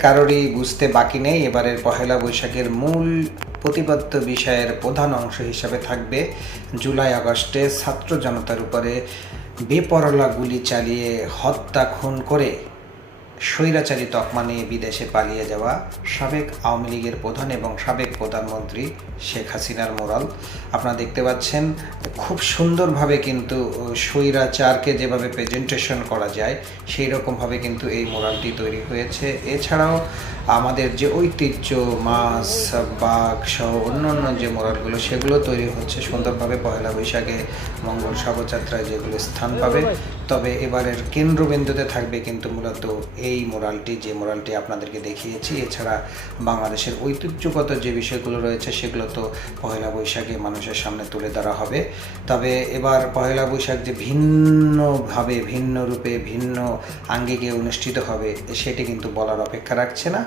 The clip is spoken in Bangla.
কারোরই বুঝতে বাকি নেই। এবারের পহেলা বৈশাখের মূল প্রতিপাদ্য বিষয়ের প্রধান অংশ হিসাবে থাকবে জুলাই আগস্টে ছাত্র জনতার উপরে বেপরলা গুলি চালিয়ে হত্যা খুন করে। স্বৈরাচারী তকমা নিয়ে বিদেশে পালিয়ে যাওয়া সাবেক আওয়ামী লীগের প্রধান এবং সাবেক প্রধানমন্ত্রী শেখ হাসিনার মোরাল। আপনারা দেখতে পাচ্ছেন, খুব সুন্দরভাবে কিন্তু স্বৈরাচারকে যেভাবে প্রেজেন্টেশন করা যায় সেই রকমভাবে কিন্তু এই মোরালটি তৈরি হয়েছে। এছাড়াও আমাদের যে ঐতিহ্য, মাছ, বাঘ সহ অন্যান্য যে মোরালগুলো, সেগুলো তৈরি হচ্ছে সুন্দরভাবে। পয়লা বৈশাখে মঙ্গল শোভাযাত্রায় যেগুলো স্থান পাবে। তবে এবারের কেন্দ্রবিন্দুতে থাকবে কিন্তু মূলত এই মোরালটি, যে মোরালটি আপনাদেরকে দেখিয়েছি। এছাড়া বাংলাদেশের ঐতিহ্যগত যে বিষয়গুলো রয়েছে, সেগুলো তো পহেলা বৈশাখে মানুষের সামনে তুলে ধরা হবে। তবে এবার পহেলা বৈশাখ যে ভিন্নভাবে, ভিন্ন রূপে, ভিন্ন আঙ্গিকে অনুষ্ঠিত হবে, সেটি কিন্তু বলার অপেক্ষা রাখছে না।